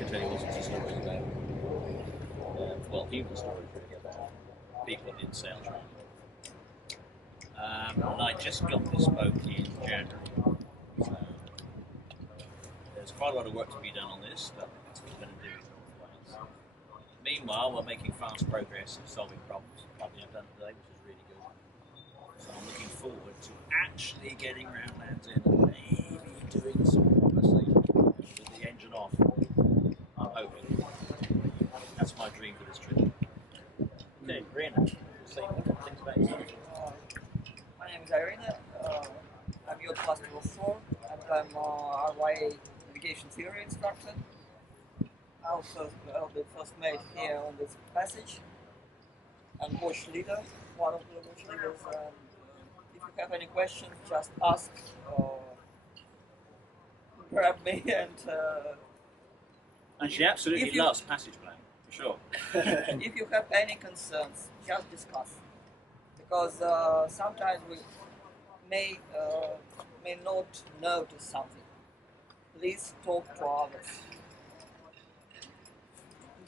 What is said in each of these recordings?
can tell you all sorts of stories about, well, human stories really, about people in sail training. And I just got this boat in January, so there's quite a lot of work to be done on this, but that's what we're going to do. Meanwhile, we're making fast progress in solving problems, like I've done today, which is really good. So I'm looking forward to actually getting round lands in and maybe doing some proper sailing with the engine off. I'm hoping. That's my dream for this trip. Okay, Brianna, say a couple of things about yourself. My name is Irina. I'm your class 4, and I'm RYA navigation theory instructor. Also, I'll be first mate here on this passage. I'm watch leader, one of the watch leaders. If you have any questions, just ask or grab me. And she absolutely loves passage plan, for sure. If you have any concerns, just discuss. Because sometimes we may not notice something. Please talk to others.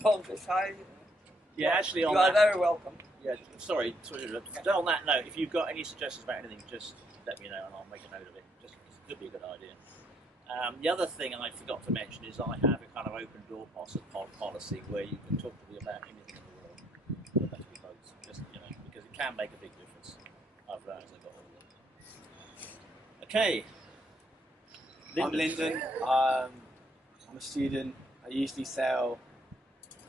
Don't be shy. Yeah, actually, you are very welcome. Yeah, sorry. On that note, if you've got any suggestions about anything, just let me know and I'll make a note of it. Just it could be a good idea. The other thing I forgot to mention is I have a kind of open door policy where you can talk to me about anything in the world. That's because, just because it can make a big difference. I've realised I got all of them. Okay. I'm Lyndon. I'm a student. I usually sail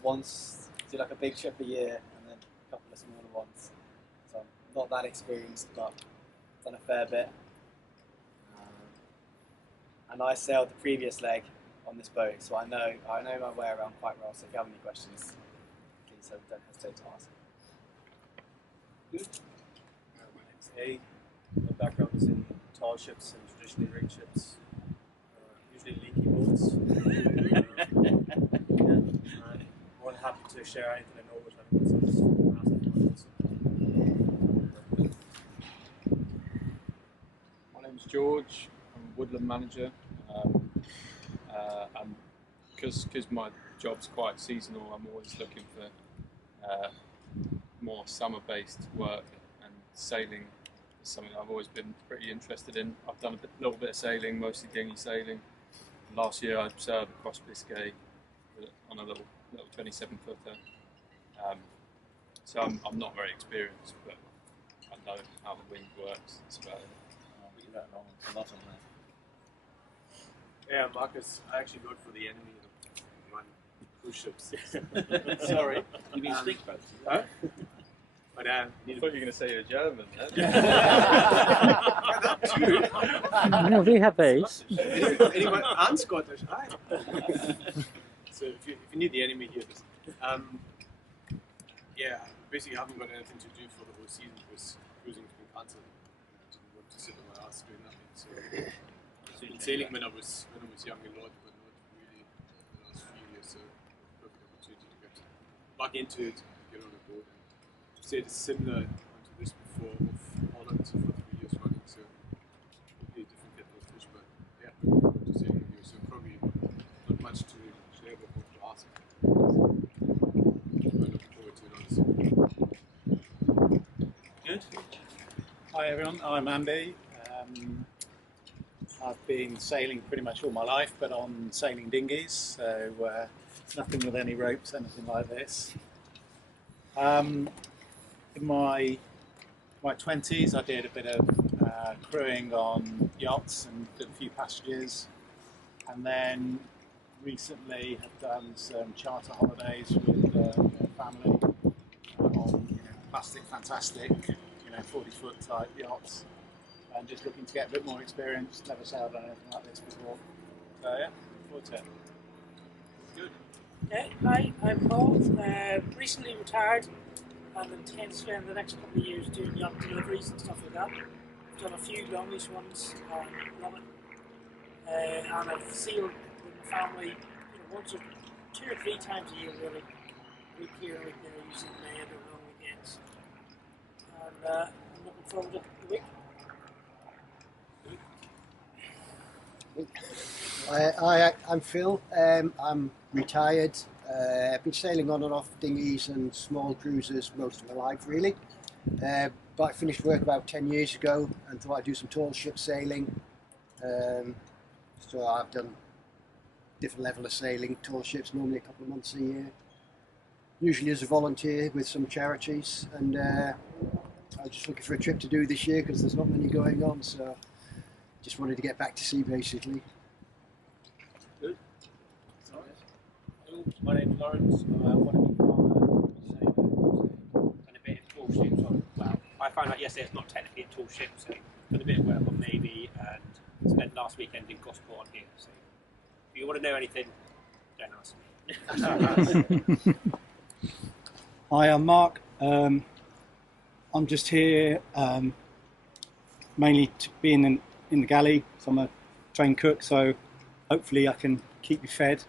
once, do like a big trip a year, and then a couple of smaller ones. So I'm not that experienced, but I've done a fair bit. And I sailed the previous leg on this boat, so I know my way around quite well. So if you have any questions, please don't hesitate to ask. Good. My name's A. My background is in tall ships and traditionally rigged ships, usually leaky boats. I'm more than happy to share anything I know with anyone, so just ask me. My name's George. I'm a woodland manager. Because my job's quite seasonal, I'm always looking for more summer-based work, and sailing is something I've always been pretty interested in. I've done a little bit of sailing, mostly dinghy sailing. Last year I sailed across Biscay on a little 27-footer. So I'm not very experienced, but I know how the wind works. That's about it. But you're a lot on that. Yeah, Marcus, I actually work for the enemy and run cruise ships. Sorry. You mean stink boats? Huh? But I thought you were going to say you're German. that too. No, we have these. Anyone? I'm Scottish. Hi. So if you need the enemy here, just, yeah, basically I haven't got anything to do for the whole season because cruising's been cancelled. I didn't want to sit on my ass doing nothing. So I've been sailing when I was young a lot, but not really the last few years. So perfect opportunity to get back into it, get on a boat. And said it's similar to this before of Holland for 3 years running. So completely different kettle of fish, but yeah, good to sailing with you. So probably not much to share, but more to ask. I'm looking forward to it, honestly. Good. Hi everyone, I'm Andy. I've been sailing pretty much all my life, but on sailing dinghies, so nothing with any ropes, anything like this. In my 20s, I did a bit of crewing on yachts and did a few passages, and then recently have done some charter holidays with family on plastic, fantastic, 40-foot type yachts. And just looking to get a bit more experience. Never sailed on anything like this before. So yeah, look forward to it. Good. Okay, hi, I'm Paul. Recently retired and intend to spend the next couple of years doing yacht deliveries and stuff like that. I've done a few longish ones, love it. And I've sailed with my family, once or 2 or 3 times a year really. Week here, week there, using May or long weekends. And I'm looking forward to the week. I'm Phil. I'm retired. I've been sailing on and off dinghies and small cruisers most of my life, really. But I finished work about 10 years ago and thought I'd do some tall ship sailing. So I've done different level of sailing, tall ships, normally a couple of months a year. Usually as a volunteer with some charities, and I was just looking for a trip to do this year because there's not many going on, so just wanted to get back to sea basically. Good. Hello, my name's Lawrence. I want to be farmer, and a bit of tall ships on. Well, I found out yesterday it's not technically a tall ship, so done a bit of work on Navy and spent last weekend in Gosport on here. So if you want to know anything, don't ask me. Hi, I'm Mark. I'm just here mainly to be in the galley. So I'm a trained cook, so hopefully I can keep you fed.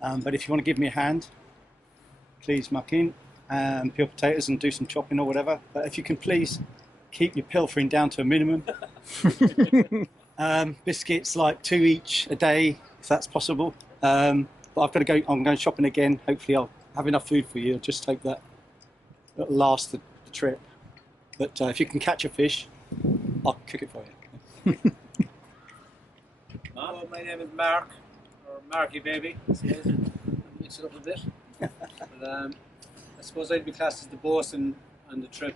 But if you want to give me a hand, please muck in and peel potatoes and do some chopping or whatever. But if you can please keep your pilfering down to a minimum. Biscuits like 2 each a day, if that's possible. But I've got to go. I'm going shopping again. Hopefully I'll have enough food for you. I'll just take that. That'll last the trip. But if you can catch a fish, I'll cook it for you. Hello, my name is Mark, or Marky Baby. Mix it up a bit. But, I suppose I'd be classed as the bosun on the trip.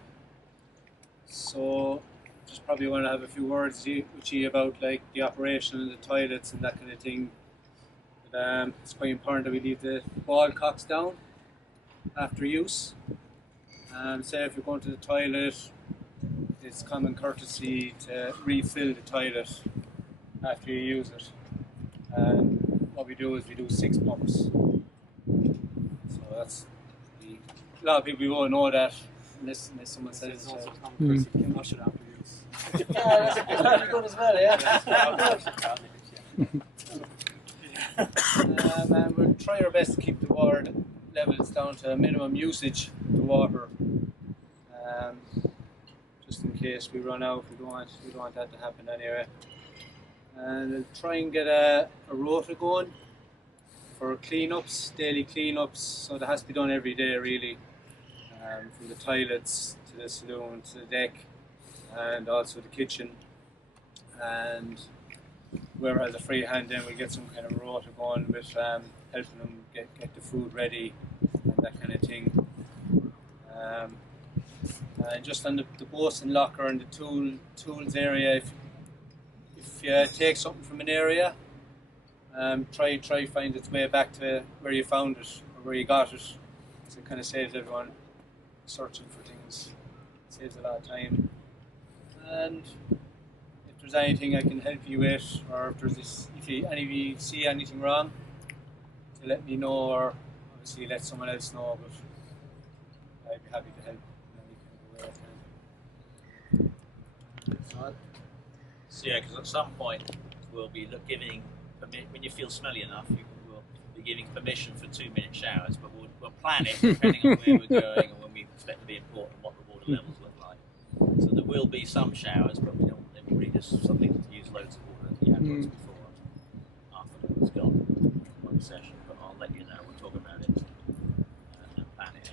So just probably want to have a few words with you about like the operation and the toilets and that kind of thing. But, it's quite important that we leave the ball cocks down after use. Say if you're going to the toilet, it's common courtesy to refill the toilet after you use it. And what we do is we do 6 pumps. So that's a lot of people won't know that unless someone says it's not should after use. Yeah, that's good as well, yeah. And we'll try our best to keep the water levels down to a minimum usage of the water. Just in case we run out, we don't want that to happen anyway. And we'll try and get a rota going for cleanups, daily cleanups. So that has to be done every day, really, from the toilets to the saloon to the deck, and also the kitchen. And whoever has a free hand, then we get some kind of rota going with helping them get the food ready and that kind of thing. And just on the bosun locker and the tools area, if you take something from an area, try find its way back to where you found it or where you got it. So it kind of saves everyone searching for things. It saves a lot of time. And if there's anything I can help you with, or if any of you see anything wrong, to let me know, or obviously let someone else know. But I'd be happy to help. So yeah, because at some point we'll be giving when you feel smelly enough, we'll be giving permission for 2-minute showers, but we'll plan it depending on where we're going and when we expect to be in port and what the water levels look like. So there will be some showers, but we don't really just something to use loads of water that you had once before after it's gone one session. But I'll let you know. We'll talk about it and plan it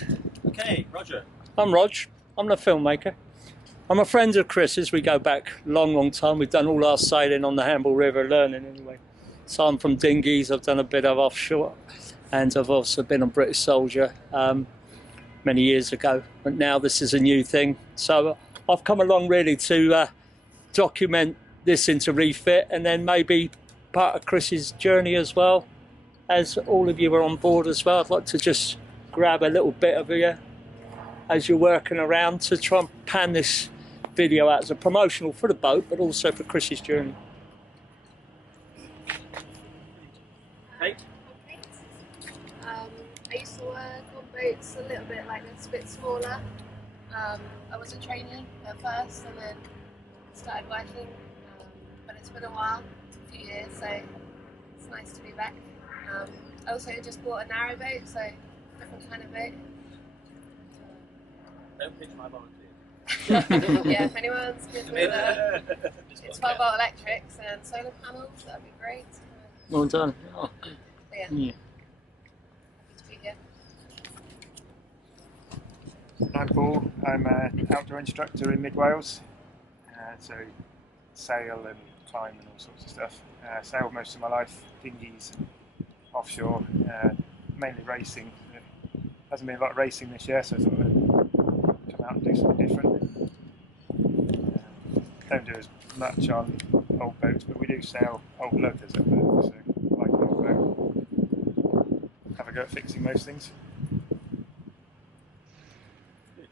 ahead. Okay, Roger. I'm Rog. I'm the filmmaker. I'm a friend of Chris's. We go back a long time. We've done all our sailing on the Hamble River, learning anyway. So I'm from dinghies. I've done a bit of offshore, and I've also been a British soldier many years ago. But now this is a new thing. So I've come along really to document this into refit, and then maybe part of Chris's journey as well. As all of you are on board as well, I'd like to just grab a little bit of you as you're working around to try and pan this video out as a promotional for the boat, but also for Chris's journey. Kate? I used to work on boats a little bit like this, a bit smaller. I was a trainee at first and then started working, but it's been a while, a few years, so it's nice to be back. I also just bought a narrow boat, so different kind of boat. Don't pitch my volunteer. Yeah, if anyone's good with it's 12-volt electrics and solar panels, that'd be great. Well done. Oh. But yeah, Yeah. happy to be here. I'm Paul. I'm an outdoor instructor in Mid Wales, so sail and climb and all sorts of stuff. Sailed most of my life, dinghies and offshore, mainly racing. There hasn't been a lot of racing this year, so I thought I'd come out and do something different. Don't do as much on old boats, but we do sail old luggers at boat, so like an old boat. Have a go at fixing most things.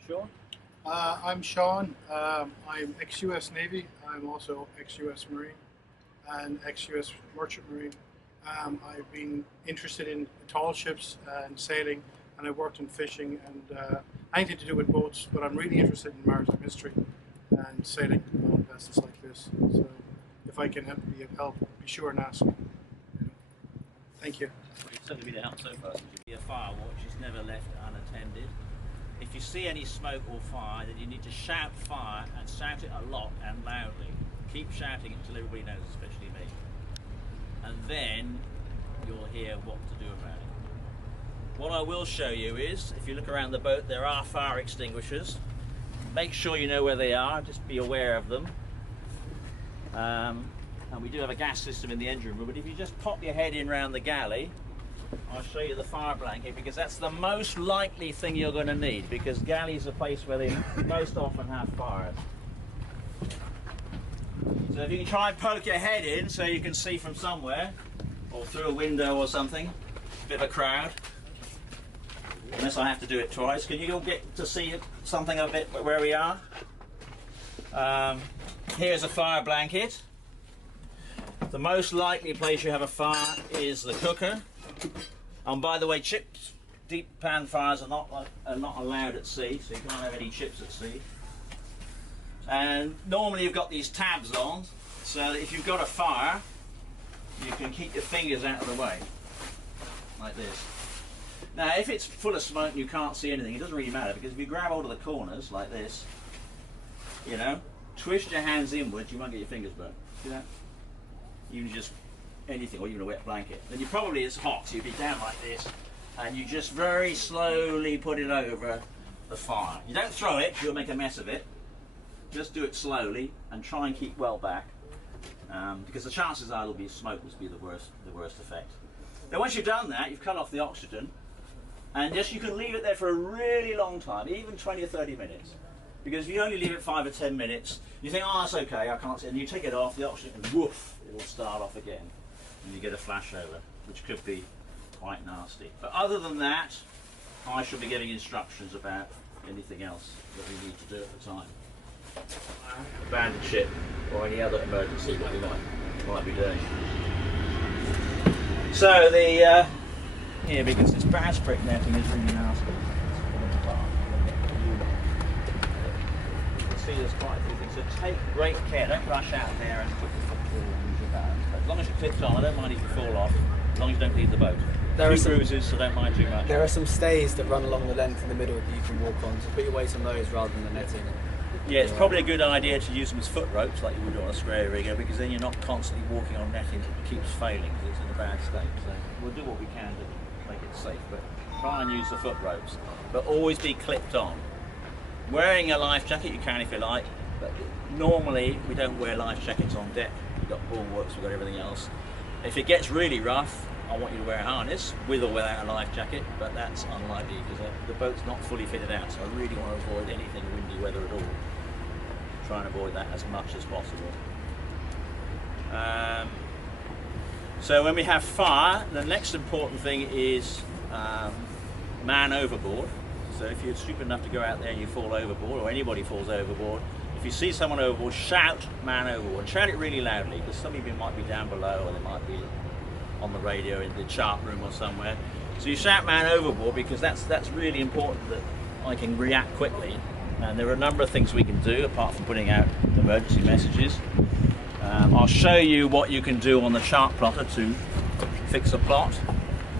Sean? I'm Sean. I'm ex-US Navy. I'm also ex-US Marine and ex-US Merchant Marine. I've been interested in tall ships and sailing, and I worked in fishing and anything to do with boats, but I'm really interested in maritime history and sailing on vessels like this. So if I can be of help, be sure and ask. Thank you. It's certainly been a help so far. Be a fire watch is never left unattended. If you see any smoke or fire, then you need to shout fire and shout it a lot and loudly. Keep shouting it until everybody knows, especially me. And then you'll hear what to do about it. What I will show you is, if you look around the boat, there are fire extinguishers. Make sure you know where they are, just be aware of them. And we do have a gas system in the engine room, but if you just pop your head in round the galley, I'll show you the fire blanket, because that's the most likely thing you're going to need, because galleys are a place where they most often have fires. So if you can try and poke your head in so you can see from somewhere, or through a window or something, bit of a crowd, unless I have to do it twice. Can you all get to see something a bit where we are? Here's a fire blanket. The most likely place you have a fire is the cooker. And by the way, chips, deep pan fires are not allowed at sea, so you can't have any chips at sea. And normally you've got these tabs on, so that if you've got a fire, you can keep your fingers out of the way, like this. Now, if it's full of smoke and you can't see anything, it doesn't really matter, because if you grab hold of the corners, like this, you know, twist your hands inwards, you won't get your fingers burnt. See that? Even just anything, or even a wet blanket. Then you probably, it's hot, so you'd be down like this, and you just very slowly put it over the fire. You don't throw it, you'll make a mess of it. Just do it slowly and try and keep well back, because the chances are it'll be smoke will be the worst effect. Now once you've done that, you've cut off the oxygen, and just you can leave it there for a really long time, even 20 or 30 minutes. Because if you only leave it 5 or 10 minutes, you think, oh, that's okay, I can't see, and you take it off, the oxygen, and woof, it'll start off again, and you get a flashover, which could be quite nasty. But other than that, I shall be giving instructions about anything else that we need to do at the time. Abandoned ship, or any other emergency that we might be doing. So the here, because this bass brick netting is really nasty. You can see there's quite a few things. So take great care. Don't rush out there and put your foot forward and use your balance. But as long as it clips on, I don't mind if you fall off. As long as you don't leave the boat. There are some bruises, so don't mind too much. There are some stays that run along the length in the middle that you can walk on. So put your weight on those rather than the netting. Yeah, it's probably a good idea to use them as foot ropes like you would on a square rigger, because then you're not constantly walking on netting that keeps failing because it's in a bad state. So we'll do what we can to make it safe, but try and use the foot ropes. But always be clipped on. Wearing a life jacket you can if you like, but normally we don't wear life jackets on deck. We've got bulwarks, we've got everything else. If it gets really rough, I want you to wear a harness, with or without a life jacket, but that's unlikely because the boat's not fully fitted out, so I really want to avoid anything windy weather at all. Try and avoid that as much as possible. So when we have fire, the next important thing is man overboard. So if you're stupid enough to go out there and you fall overboard, or anybody falls overboard, if you see someone overboard, shout man overboard, and shout it really loudly, because some of you might be down below, or they might be on the radio in the chart room or somewhere. So you shout man overboard, because that's really important that I can react quickly. And there are a number of things we can do apart from putting out emergency messages. I'll show you what you can do on the chart plotter to fix a plot.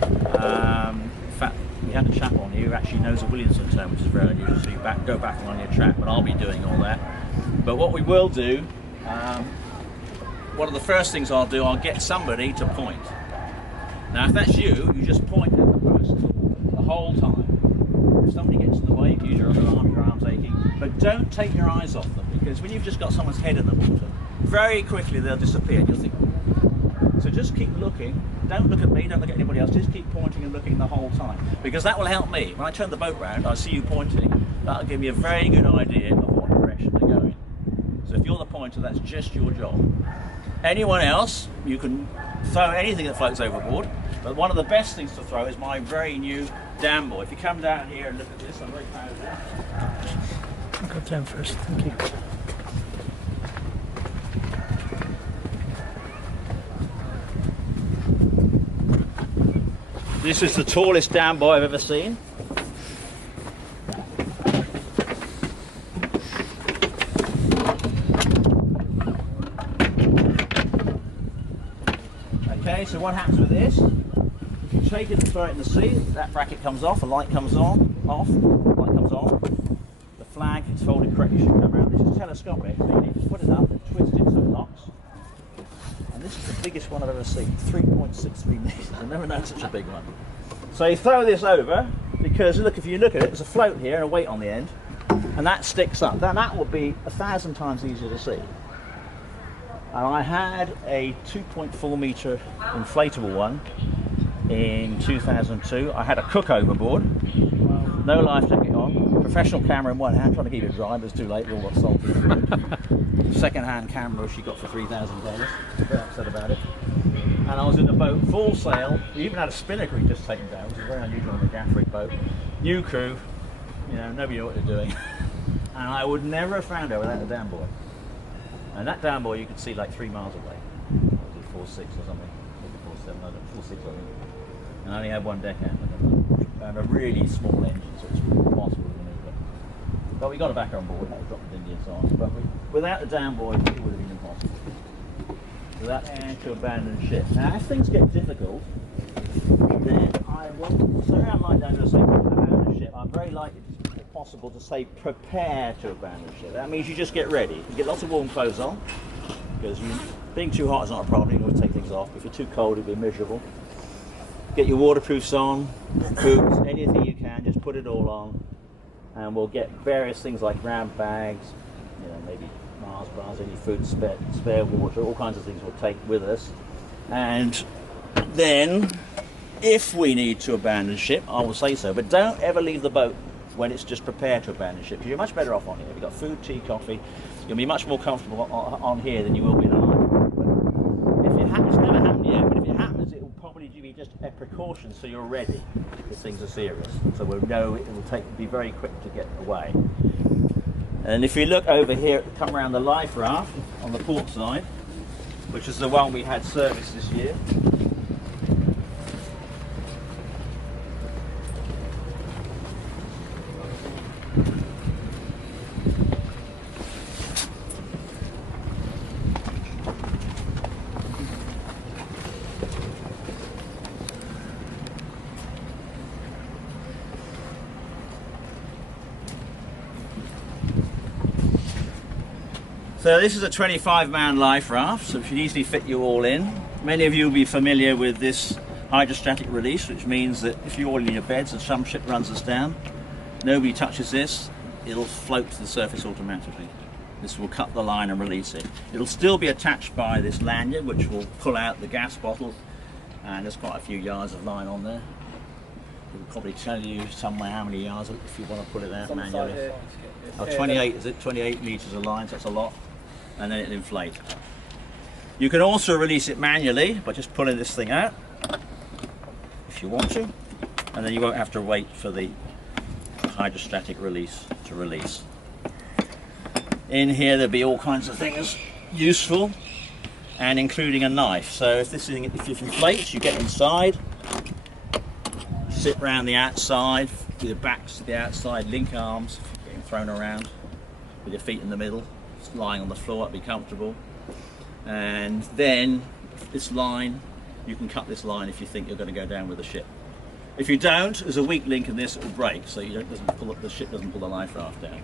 In fact, we had a chap on here who actually knows a Williamson term, which is very unusual, so you go back on your track, but I'll be doing all that. But what we will do, one of the first things I'll do, I'll get somebody to point. Now if that's you, you just point at the person the whole time. If somebody gets in the way, use your other arm, your arm's aching, but don't take your eyes off them, because when you've just got someone's head in the water, very quickly they'll disappear and you'll think, so just keep looking, don't look at me, don't look at anybody else, just keep pointing and looking the whole time, because that will help me. When I turn the boat round, I see you pointing, that'll give me a very good idea of what direction they're going. So if you're the pointer, that's just your job. Anyone else, you can throw anything that floats overboard, but one of the best things to throw is my very new dam buoy. If you come down here and look at this, I'm very proud of it. I'll go down first, thank you. This is the tallest dam buoy I've ever seen. Okay, so what happens with this? If you take it and throw it in the sea, that bracket comes off, the light comes on, off, light comes on. The flag, if it's folded correctly, should come around. This is telescopic, so you need to put it up and twist it so it locks. And this is the biggest one I've ever seen, 3.63 metres. I've never known such a big one. So you throw this over, because look, if you look at it, there's a float here and a weight on the end, and that sticks up. Then that will be 1,000 times easier to see. And I had a 2.4 metre inflatable one in 2002. I had a cook overboard, no life jacket on, professional camera in one hand, trying to keep it dry, but it's too late, we all got salty. Second-hand camera she got for $3,000, very upset about it. And I was in the boat, full sail. We even had a spinnaker he'd just taken down, which is very unusual on a gaff rig boat. New crew, you know, nobody knew what they're doing. And I would never have found her without a dam buoy. And that dam buoy you could see like 3 miles away. What was it, 4.6 or something? Maybe 4.7, I don't know, 4.6 I think. And I only had one deckhand and a really small engine, so it's impossible to maneuver. But we got her back on board, that was dropped the dinghy and so on. But without the dam buoy, it would have been impossible. So that's to abandon ship. Now, if things get difficult, then I won't. So I'm like down to say abandon ship. I'm very likely, if possible, to say prepare to abandon ship. That means you just get ready. You get lots of warm clothes on, because being too hot is not a problem. You can always take things off. If you're too cold, it'll be miserable. Get your waterproofs on, boots, anything you can. Just put it all on, and we'll get various things like grab bags, you know, maybe Mars bars, any food, spare water, all kinds of things we'll take with us. And then, if we need to abandon ship, I will say so. But don't ever leave the boat when it's just prepared to abandon ship, because you're much better off on here. If you've got food, tea, coffee, you'll be much more comfortable on here than you will be in a life. But if it's never happened yet, but if it happens, it will probably be just a precaution so you're ready if things are serious. So we'll know it will be very quick to get away. And if you look over here, come around the life raft on the port side, which is the one we had service this year. So this is a 25-man life raft, so it should easily fit you all in. Many of you will be familiar with this hydrostatic release, which means that if you're all in your beds and some ship runs us down, nobody touches this, it'll float to the surface automatically. This will cut the line and release it. It'll still be attached by this lanyard, which will pull out the gas bottle, and there's quite a few yards of line on there. It'll probably tell you somewhere how many yards if you want to pull it out manually. Oh, 28 is it? 28 meters of line, so that's a lot. And then it'll inflate. You can also release it manually by just pulling this thing out if you want to, and then you won't have to wait for the hydrostatic release to release. In here there'll be all kinds of things useful, and including a knife. So if this thing, if it inflates, you get inside, sit round the outside with your backs to the outside, link arms, getting thrown around with your feet in the middle. Lying on the floor, be comfortable, and then this line, you can cut this line if you think you're going to go down with the ship. If you don't, there's a weak link in this, it will break, so you don't, the ship doesn't pull the life raft down.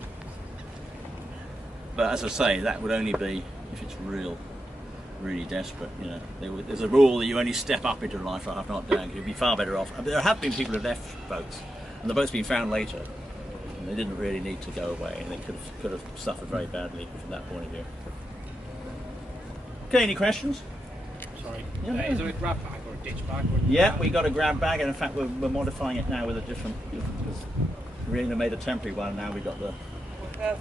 But as I say, that would only be if it's really desperate. You know, there's a rule that you only step up into a life raft, not down. You'd be far better off. I mean, there have been people who left boats, and the boat's been found later, and they didn't really need to go away, and they could have suffered very badly from that point of view. Okay, any questions? Sorry. Yeah. Is there a grab bag or a ditch bag? Yeah, we got a grab bag, and in fact we're modifying it now with a different. Because we only made a temporary one. Now we got the. We have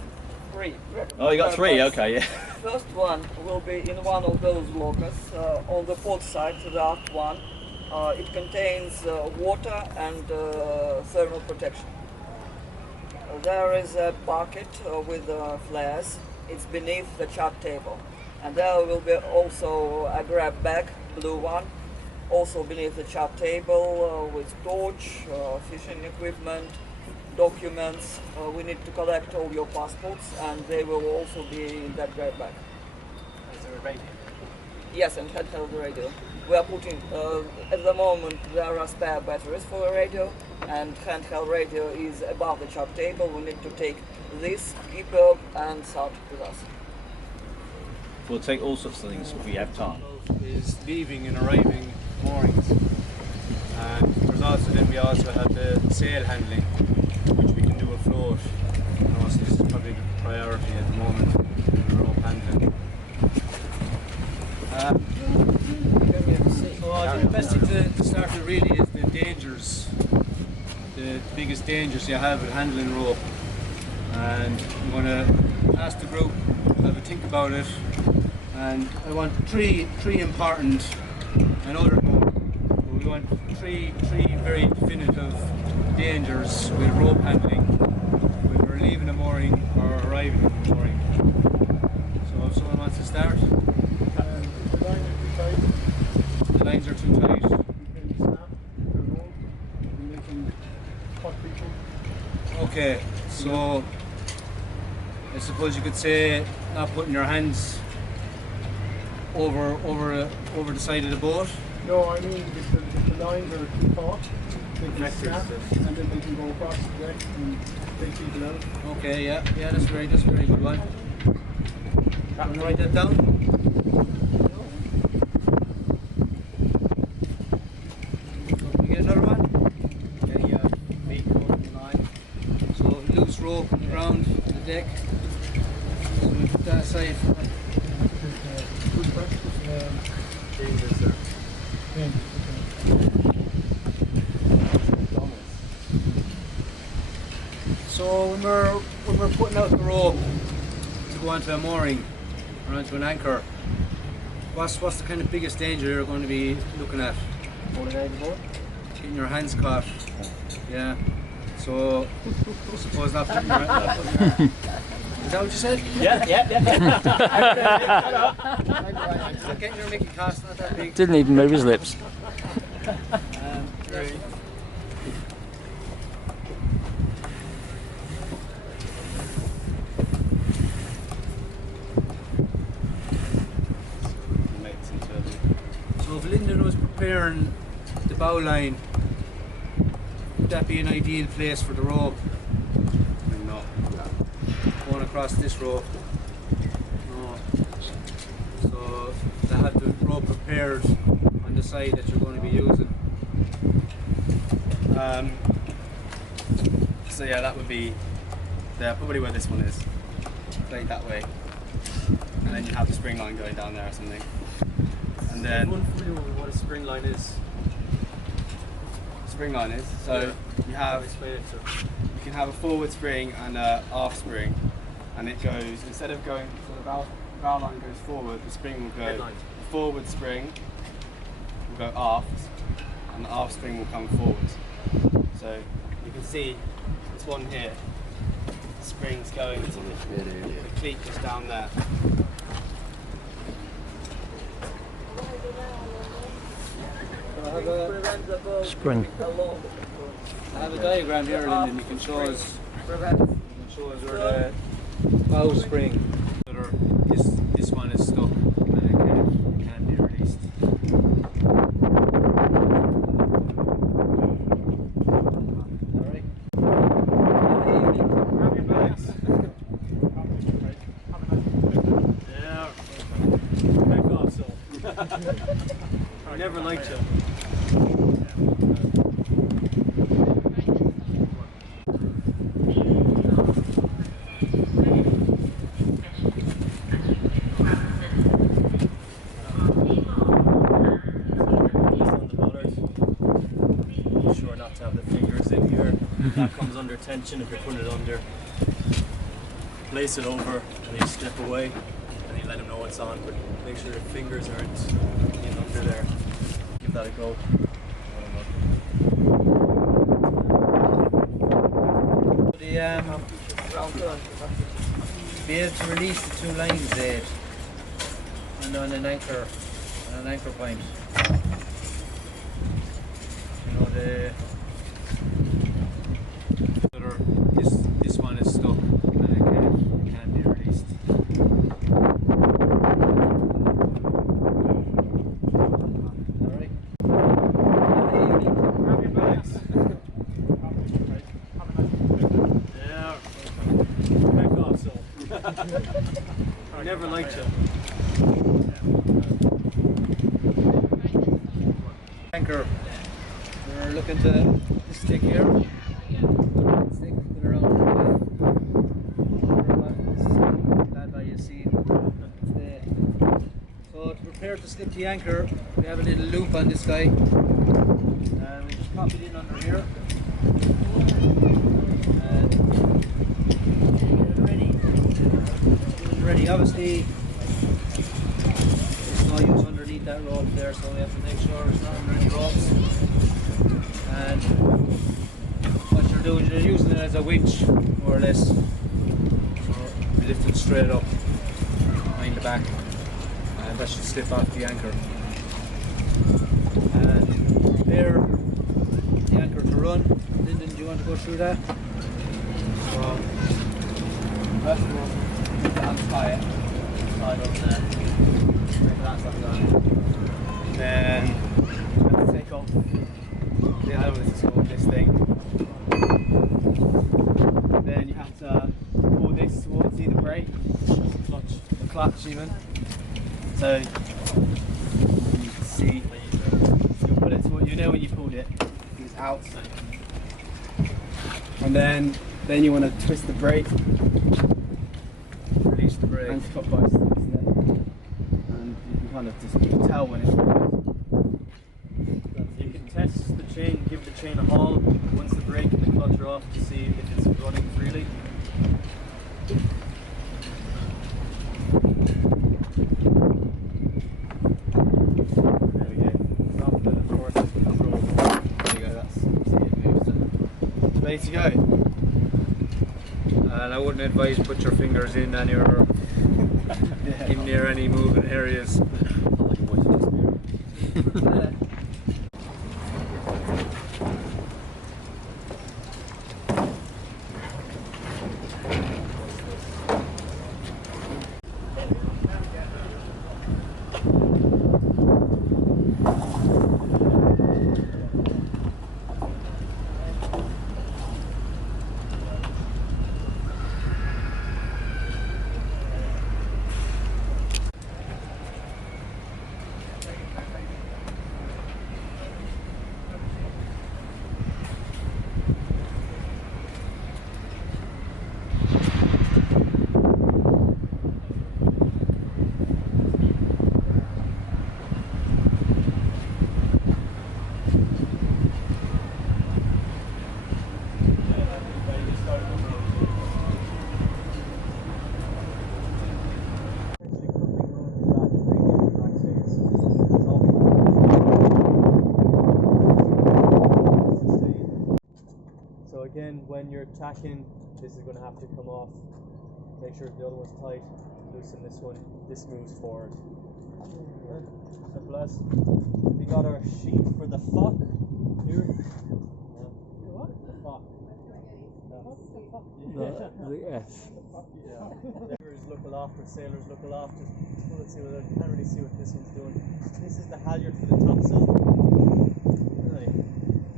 3. Oh, you got 3. Okay, yeah. First one will be in one of those lockers on the port side, the aft one. It contains water and thermal protection. There is a bucket with flares. It's beneath the chart table. And there will be also a grab bag, blue one, also beneath the chart table with torch, fishing equipment, documents. We need to collect all your passports, and they will also be in that grab bag. Is there a radio? Yes, and handheld radio. We are putting, at the moment, there are spare batteries for a radio, and handheld radio is above the chart table. We need to take this, keep it, and start with us. We'll take all sorts of things if we have time. Is leaving and arriving moorings. And there's also we also have the sail handling, which we can do afloat. And also this is probably the priority at the moment, the rope handling. So I think the best thing to start with really is the dangers, the biggest dangers you have with handling rope. And I'm going to ask the group to have a think about it. And I want three important, I know there's more, but we want three very definitive dangers with rope handling when we're leaving a mooring or arriving at the mooring. So if someone wants to start. The lines are too tight. Okay, so I suppose you could say not putting your hands over the side of the boat. No, I mean if the lines are too taut, they can snap, and then they can go across the deck and take people out. Okay, yeah, that's very good one. Can you write that down? Can we get another one? Any meat on the line. So loose rope on the ground, on the deck. So we put that aside. So when we're putting out the rope to go onto a mooring or onto an anchor, what's the kind of biggest danger you're going to be looking at? Falling overboard? Getting your hands caught. Yeah. So I suppose not putting your Is that what you said? Yeah. Getting your Mickey cast, not that big. Didn't even move his lips. Very. So if Lyndon was preparing the bow line, would that be an ideal place for the rope? No. Going across this rope? No. So they have the rope prepared on the side that you're going to be using. So yeah, that would be probably where this one is. Played that way. And then you have the spring line going down there or something. And then what a spring line is. Spring line is. So you can have a forward spring and a aft spring, and it goes, instead of going, so the bow line goes forward, the spring will go, the forward spring will go aft, and the aft spring will come forward. So you can see this one here, the spring's going to the cleat just down there. Spring. I have a diagram here, Lyndon. You can show us where the bow spring. This one is stuck and it can be released. like to. Sure not to have the fingers in here. That comes under tension if you're putting it under. Place it over and you step away and you let them know it's on, but make sure your fingers aren't in under there. Give that a go. Be able to release the two lines there and on an anchor point. You know this one is stuck and it can't be released. Alright. Yeah. Back off, so. I never liked you. Anchor. We're looking to this stick here. Stick been around for glad by you see. So to prepare to slip the anchor, we have a little loop on this guy. And we just pop it in under here. And get it ready. Get it ready. Obviously there's no use underneath that rope there, so we have to make sure it's not under any ropes. And what you're doing, you're using it as a winch, more or less. So we lift it straight up behind the back, and that should slip off the anchor. And prepare the anchor to run. Lyndon, do you want to go through that? So, first of all, untie it. Tie it up there. That's up there. Then you have to take off. I don't know what this is called, this thing. Then you have to pull this towards you, the brake, the clutch even. So you can see, you'll put it towards, you know when you pulled it, it's out. And then you want to twist the brake, release the brake, anti-clockwise, and you can kind of just tell when it's ready. Test the chain, give the chain a haul once the brake and the clutch are off to see if it's running freely. There we go. Drop the force control. There you go, that's see it moves. Ready to go. And I wouldn't advise put your fingers in any or in near any moving areas. Again, when you're tacking, this is going to have to come off. Make sure the other one's tight. Loosen this one. This moves forward. Yeah, simple as. We got our sheet for the fuck here. What? The fuck. The F. Sailors look aloft, or sailors look aloft. Let's see what I can't really see what this one's doing. This is the halyard for the topsail. Right.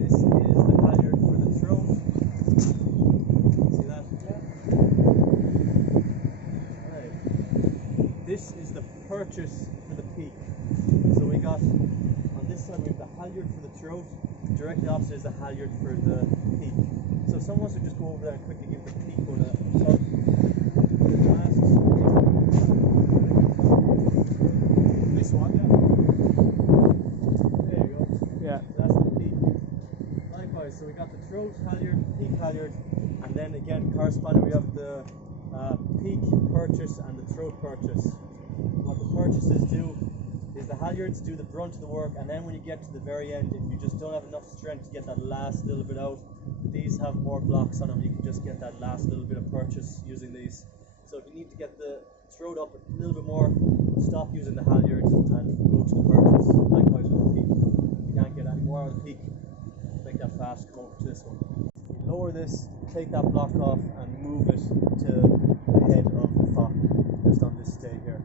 This is the halyard for the throat. See that? Right. This is the purchase for the peak. So we got on this side we throat. Directly opposite is the halyard for the peak. So if someone wants to just go over there and quickly give the peak one a tug. This one, yeah. There you go. Yeah, that's the peak. Likewise, so we got the throat halyard, peak halyard, and then again corresponding we have the peak purchase and the throat purchase. What the purchases do is the halyards do the brunt of the work, and then when you get to the very end, if you just don't have enough strength to get that last little bit out, these have more blocks on them. You can just get that last little bit of purchase using these. So if you need to get the throat up a little bit more, stop using the halyard and go to the purchase. Likewise with the peak. If you can't get any more out of the peak, make that fast, come over to this one. Lower this, take that block off and move it to the head of the fock, just on this stay here.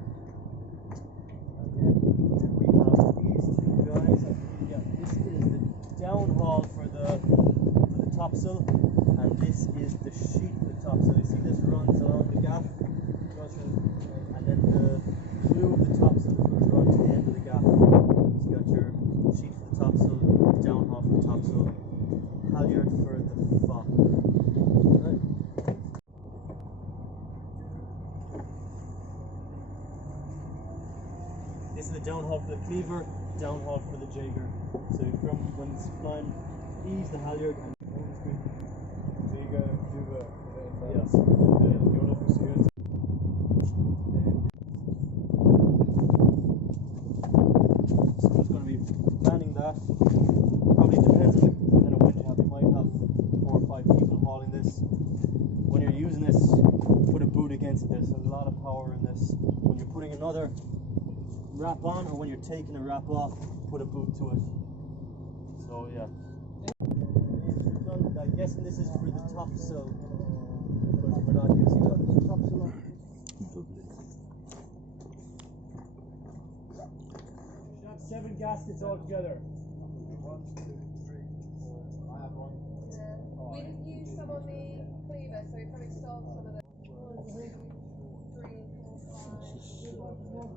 Again, and we have these two guys. Yeah, this is the downhaul for the topsail, and this is the sheet for the topsail. You see this runs along the gaff, and then the clue of the topsail is going to run to the end of the gaff. So you got your sheet for the topsail, downhaul for the topsail, halyard for the fock. Right. This is the downhaul for the cleaver, downhaul for the jagger. So from when it's flying, ease the halyard and yes. Someone's going to be manning that. Probably depends on the kind of wind you have. You might have 4 or 5 people hauling this. When you're using this, put a boot against it. There's a lot of power in this. When you're putting another wrap on, or when you're taking a wrap off, put a boot to it. So yeah. I'm guessing this is for the topsail, but we're not using that. Topsail. Shot 7 gaskets altogether. 1, 2, 3, 4. I have 1. We didn't use some on the cleaver, so we probably stole some of them. 1, 2, 3, 4,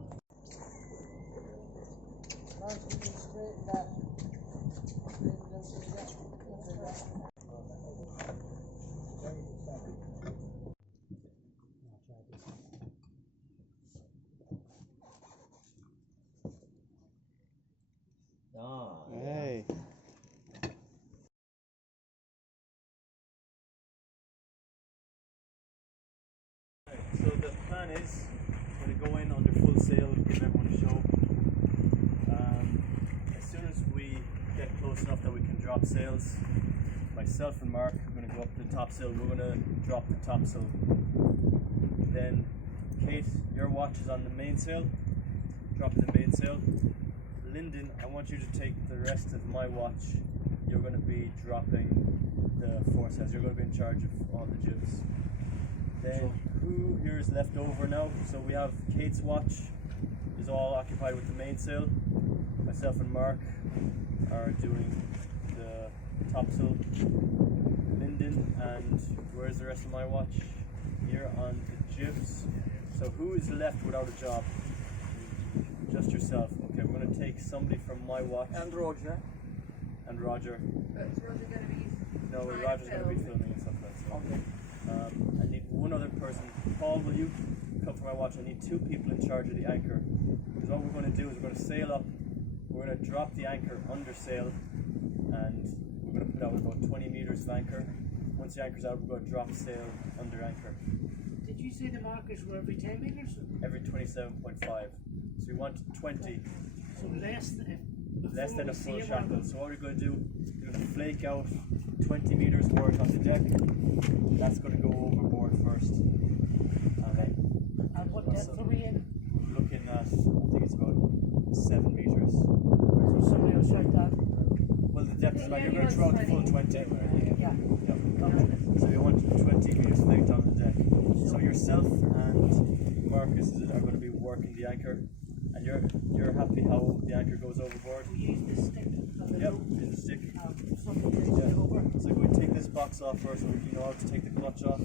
5. Straight back. Hey. So the plan is we're going to go in under full sail, give everyone a show. As soon as we get close enough that we can drop sails, myself and Mark are going to go up to the topsail. We're going to drop the topsail. Then Kate, your watch is on the mainsail. Drop the mainsail. Lyndon, I want you to take the rest of my watch. You're going to be dropping the foresails. You're going to be in charge of all the jibs. Then who here is left over now? So we have Kate's watch is all occupied with the mainsail. Myself and Mark are doing the topsail. Lyndon and where's the rest of my watch? Here on the jibs. So who is left without a job? Just yourself. Okay, we're going to take somebody from my watch. And Roger. And Roger. But is Roger going to be? No, Roger's going to be filming and stuff like that. Okay. I need one other person. Paul, will you come from my watch? I need 2 people in charge of the anchor. Because what we're going to do is we're going to sail up, we're going to drop the anchor under sail, and we're going to put out about 20 meters of anchor. Once the anchor's out, we're going to drop sail under anchor. Did you say the markers were every 10 meters? Every 27.5. So we want 20. So less than a full shackle. So what we're going to do, we're going to flake out 20 meters worth on the deck. That's going to go overboard first. Okay. And what depth are we in? We're looking at, I think it's about 7 meters. So somebody will check that. Well, the depth is about, you're going to throw out the full 20. Yeah. Okay. So you want 20 meters flaked on the deck. So yourself and Marcus are going to be working the anchor. And you're happy how the anchor goes overboard? We use the stick. Yep, use the stick. Something to take over. So go and take this box off first, or you know how to take the clutch off?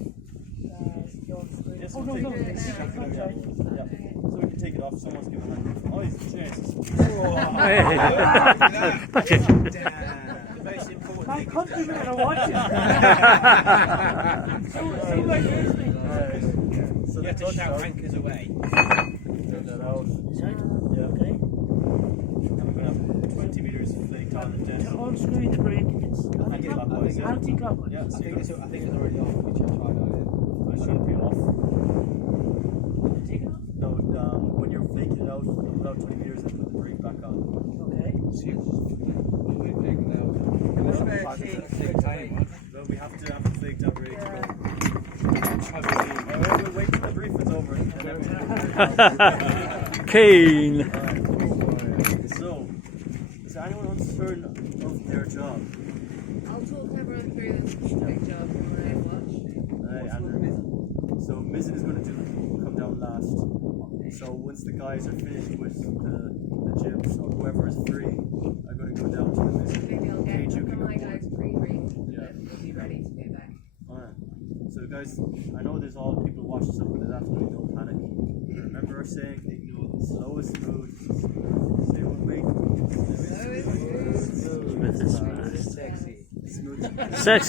Yes, Oh, no, we'll no. take the clutch out. Yeah. So we can take it off. Someone's giving that. Oh, he's Jesus. My countrymen are watching. So you have to shout anchors away. Turn that out. Yeah. Okay. And we're going to have 20 metres flaked on the desk. To unscrew the brake, it's Anti-clockwise. anti-clockwise. Yeah, I think it's already off. We should try that. It should be off. Take it off? No, when you're flaking it out, put out 20 metres and put the brake back on. Okay. No, we have to have it flaked out ready to go. We'll wait till the briefing's over and then everything. Keen. So, is anyone uncertain of their job? I'll talk everyone through the big job on my own watch. So Mizzen is going to come down last. So once the guys are finished with the gyms or whoever is free, are going to go down to the Mizzen. Maybe I'll get some of my guys pre-brief. Yeah. We'll be ready to go back. Alright. So guys, I know there's all people watching stuff, but there's absolutely no panic. Remember our saying, slow is smooth. Say it with me. Smooth is smooth. Sexy. Smooth. Sex.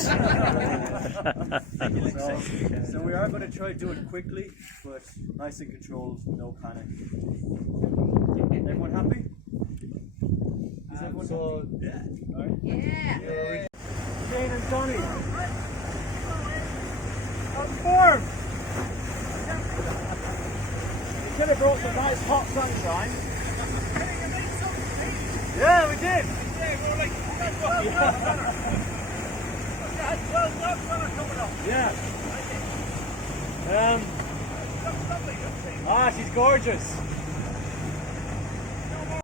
So we are going to try to do it quickly, but nice and controlled, no panic. Everyone happy? Is everyone happy? Yeah. Alright. Yeah. Jane and Johnny. On form. You could have brought some nice hot sunshine. Yeah, we did. Yeah. She's gorgeous.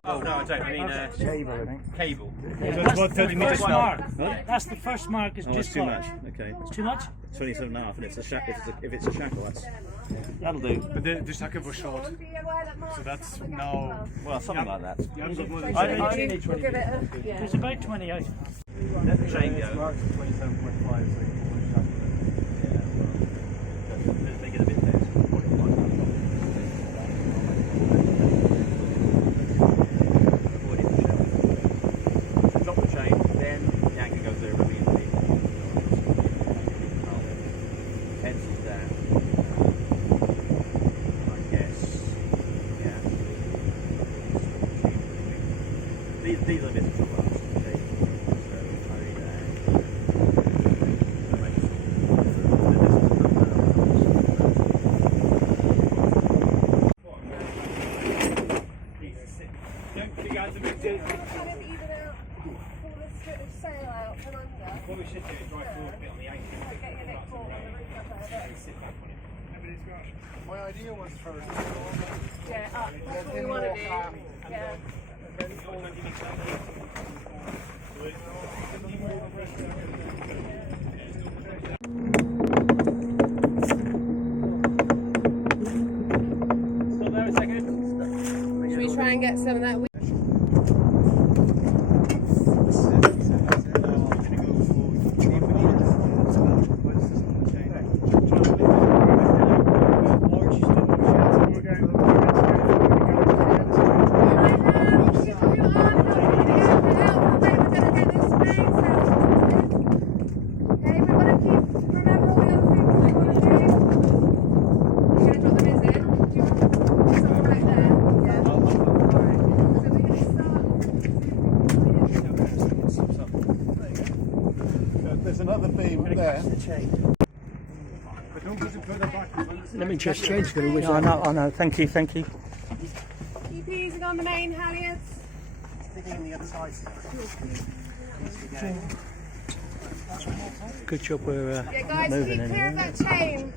Oh no, I don't. I mean cable. I think. Cable. Yeah, that's about 30 meters mark. That's the first mark. Is just too much. Okay. It's too much. 27 and a half, and if it's a shackle, that's That'll do. But the shackle was short. So that's now. well, something like that. You haven't got more than I only need 20. Yeah. There's about 20 out. Let the chain go. Marks at 27.5, so you can push up with it. Let's make it a bit less. Drop the chain, then the anchor goes over immediately. Pencils down. I guess. Yeah. These are the bits of last. What we should do is drive forward a bit on the anchor. Get your neck caught on the roof up there. Sit back on it. My idea was first. Yeah, up. That's what we want to do. Yeah. Stop there a second. Should we try and get some of that? There's another beam there. Let me just change. I know. Thank you. Keep easing on the main halyards. Good job we're Yeah, guys, moving keep clear of anyway. that chain.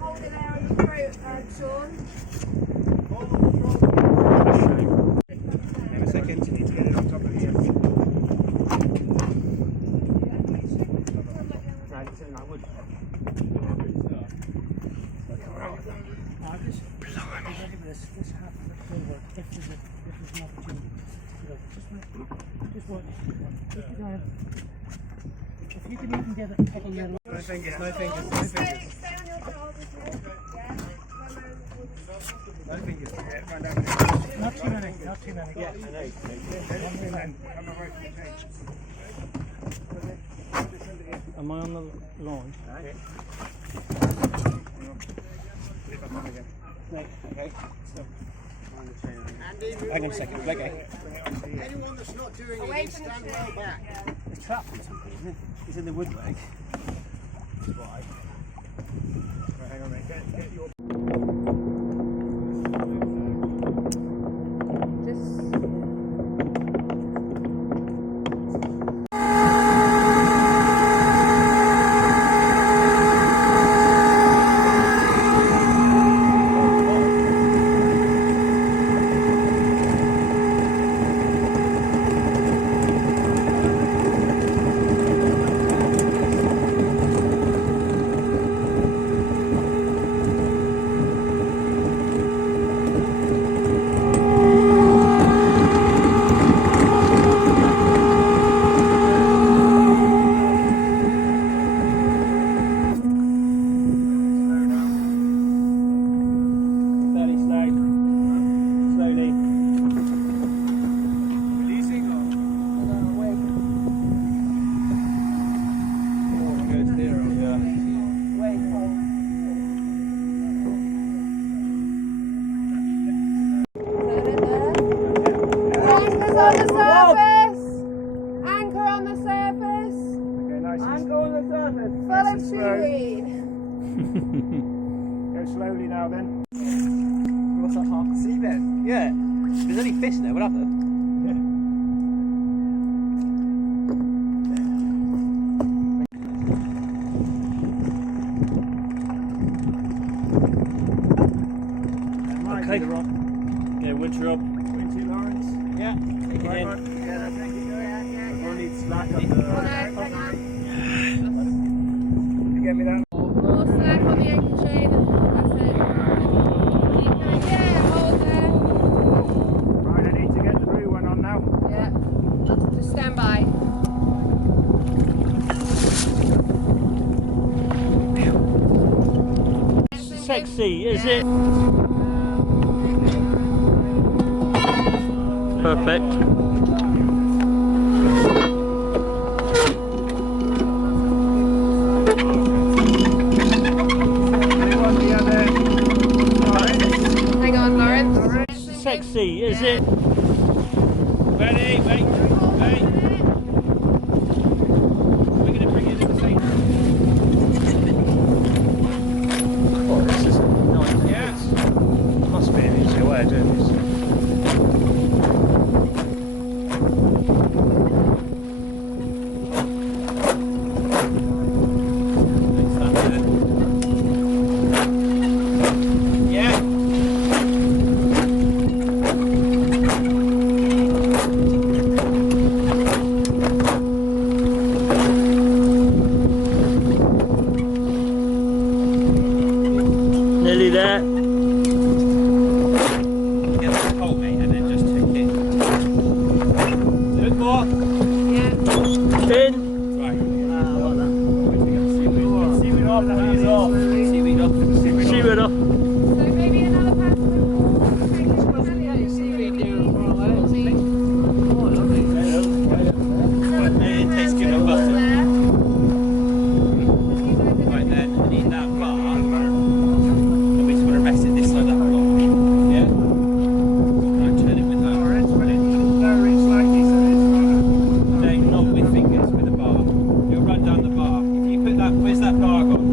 Hold it there on your throat, Sean. Wait a second, you need to get it on top of here. If you can even get a couple of No fingers, no fingers, no Stay fingers. on your shoulders here. Yeah. Not too many. Yeah, Am I on the line? Okay. Hang on a second. Okay. Anyone that's not doing it, stand well back. It's trapped or something, isn't it? It's in the woodwork. Right. Hang on a minute. Get your. Go slowly now then. What's that half the seabed? Yeah. If there's any fish there, what happened? Okay. Yeah, winter up. Winter, Lawrence? Yeah. Take it in. Yeah, thank you. We'll need slack on the... You get me that? More slack on the anchor chain. That's it. Yeah, hold there. Right, I need to get the blue one on now. Yeah. Just stand by. Sexy, is it? Perfect. Hang on, Lawrence. Sexy, is it? Ready, wait. We're going to bring it in the same. Oh, this is nice. Yes. Must be an easier way of doing this. Nearly there. Get that pole, mate, and then just take it. Do it more. In. Right. Seaweed off, please off. Seaweed up. Seaweed off. So maybe another pass. It tastes good on butter. Right then, I need that bar. And we just want to rest it this side of that block. Yeah? Right, turn it with that. No, not with fingers, with a bar. You'll run down the bar. If you put that, where's that bar gone?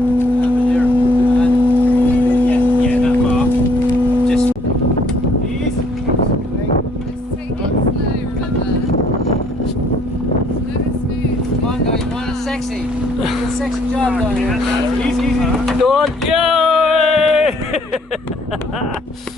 Yeah, that bar. Just. Easy. Take it slow, remember. Slow and smooth. Come on, guys, come on, it's sexy. It's a sexy job down here. Go on, yay!